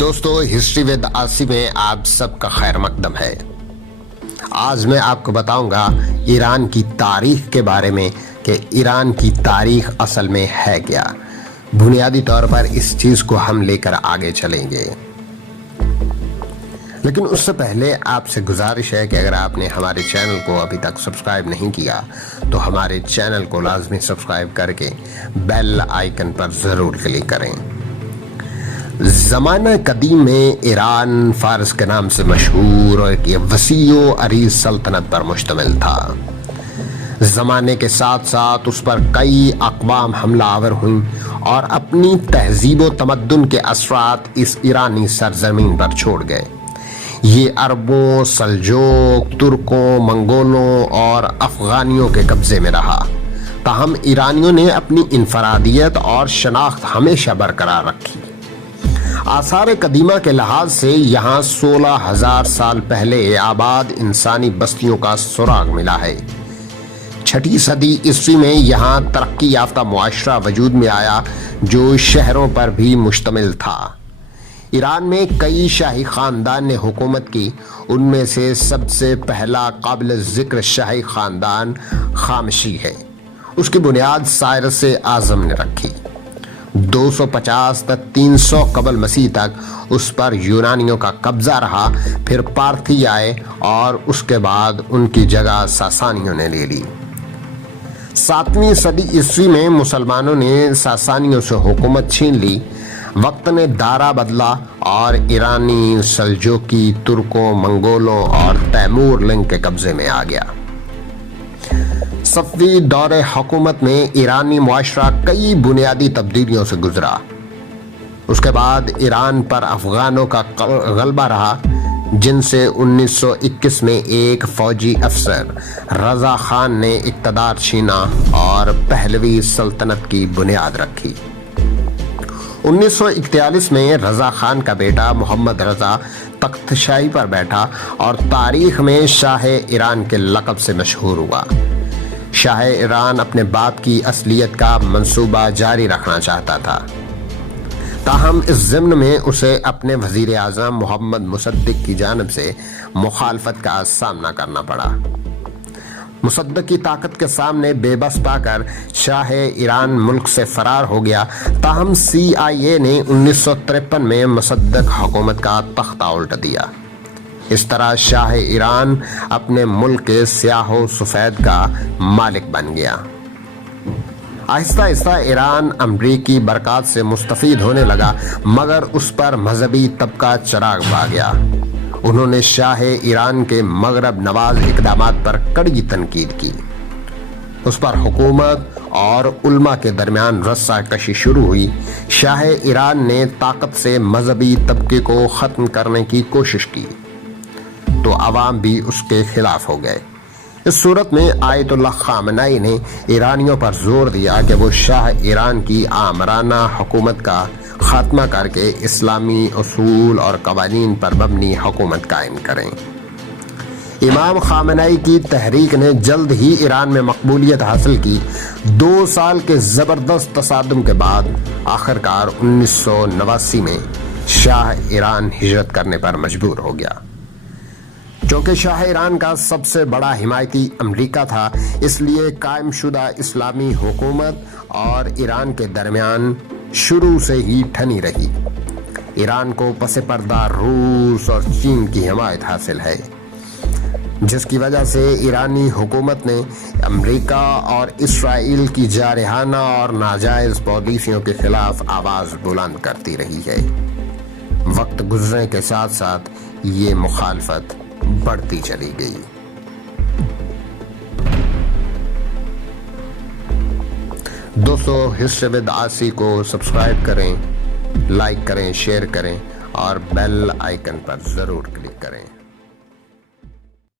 دوستو history with آسی میں آپ سب کا خیر مقدم ہے۔ آج میں آپ کو بتاؤں گا ایران کی تاریخ کے بارے میں کہ ایران کی تاریخ اصل میں ہے کیا۔ بنیادی طور پر اس چیز کو ہم لے کر آگے چلیں گے، لیکن اس سے پہلے آپ سے گزارش ہے کہ اگر آپ نے ہمارے چینل کو ابھی تک سبسکرائب نہیں کیا تو ہمارے چینل کو لازمی سبسکرائب کر کے بیل آئیکن پر ضرور کلک کریں۔ زمانہ قدیم میں ایران فارس کے نام سے مشہور اور ایک وسیع و عریض سلطنت پر مشتمل تھا۔ زمانے کے ساتھ ساتھ اس پر کئی اقوام حملہ آور ہوئیں اور اپنی تہذیب و تمدن کے اثرات اس ایرانی سرزمین پر چھوڑ گئے۔ یہ عربوں، سلجوق، ترکوں، منگولوں اور افغانیوں کے قبضے میں رہا، تاہم ایرانیوں نے اپنی انفرادیت اور شناخت ہمیشہ برقرار رکھی۔ آثار قدیمہ کے لحاظ سے یہاں 16,000 سال پہلے آباد انسانی بستیوں کا سراغ ملا ہے۔ 6 صدی عیسوی میں یہاں ترقی یافتہ معاشرہ وجود میں آیا جو شہروں پر بھی مشتمل تھا۔ ایران میں کئی شاہی خاندان نے حکومت کی، ان میں سے سب سے پہلا قابل ذکر شاہی خاندان خامشی ہے۔ اس کی بنیاد سائرس اعظم نے رکھی۔ 250 تا 300 قبل مسیح تک اس پر یونانیوں کا قبضہ رہا، پھر پارتھی آئے اور اس کے بعد ان کی جگہ ساسانیوں نے لے لی۔ 7ویں صدی عیسوی میں مسلمانوں نے ساسانیوں سے حکومت چھین لی۔ وقت نے دارا بدلا اور ایرانی، سلجوقی، ترکوں، منگولوں اور تیمور لنگ کے قبضے میں آ گیا۔ صفوی دور حکومت میں ایرانی معاشرہ کئی بنیادی تبدیلیوں سے گزرا۔ اس کے بعد ایران پر افغانوں کا غلبہ رہا، جن سے 1921 میں ایک فوجی افسر رضا خان نے اقتدار چھینا اور پہلوی سلطنت کی بنیاد رکھی۔ 1941 میں رضا خان کا بیٹا محمد رضا تخت شاہی پر بیٹھا اور تاریخ میں شاہ ایران کے لقب سے مشہور ہوا۔ شاہ ایران اپنے باپ کی اصلیت کا منصوبہ جاری رکھنا چاہتا تھا، تاہم اس ضمن میں اسے اپنے وزیر اعظم محمد مصدق کی جانب سے مخالفت کا سامنا کرنا پڑا۔ مصدق کی طاقت کے سامنے بے بس پا کر شاہ ایران ملک سے فرار ہو گیا، تاہم CIA نے 1953 میں مصدق حکومت کا تختہ الٹ دیا۔ اس طرح شاہ ایران اپنے ملک کے سیاہ و سفید کا مالک بن گیا۔ آہستہ آہستہ ایران امریکی برکات سے مستفید ہونے لگا، مگر اس پر مذہبی طبقہ چراغ پا گیا۔ انہوں نے شاہ ایران کے مغرب نواز اقدامات پر کڑی تنقید کی۔ اس پر حکومت اور علماء کے درمیان رسہ کشی شروع ہوئی۔ شاہ ایران نے طاقت سے مذہبی طبقے کو ختم کرنے کی کوشش کی تو عوام بھی اس کے خلاف ہو گئے۔ اس صورت میں آیت اللہ خامنائی نے ایرانیوں پر زور دیا کہ وہ شاہ ایران کی آمرانہ حکومت کا خاتمہ کر کے اسلامی اصول اور قوانین پر مبنی حکومت قائم کریں۔ امام خامنائی کی تحریک نے جلد ہی ایران میں مقبولیت حاصل کی۔ 2 سال کے زبردست تصادم کے بعد آخرکار 1989 میں شاہ ایران ہجرت کرنے پر مجبور ہو گیا۔ چونکہ شاہ ایران کا سب سے بڑا حمایتی امریکہ تھا، اس لیے قائم شدہ اسلامی حکومت اور ایران کے درمیان شروع سے ہی ٹھنی رہی۔ ایران کو پس پردہ روس اور چین کی حمایت حاصل ہے، جس کی وجہ سے ایرانی حکومت نے امریکہ اور اسرائیل کی جارحانہ اور ناجائز پالیسیوں کے خلاف آواز بلند کرتی رہی ہے۔ وقت گزرنے کے ساتھ ساتھ یہ مخالفت بڑھتی چلی گئی۔ دوستو ہسٹری ود آسی کو سبسکرائب کریں، لائک کریں، شیئر کریں اور بیل آئیکن پر ضرور کلک کریں۔